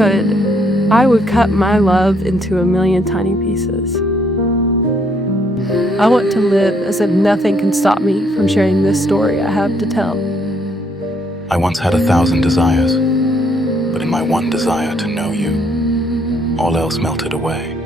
could, I would cut my love into a million tiny pieces. I want to live as if nothing can stop me from sharing this story I have to tell. I once had 1,000 desires, but in my one desire to know you, all else melted away.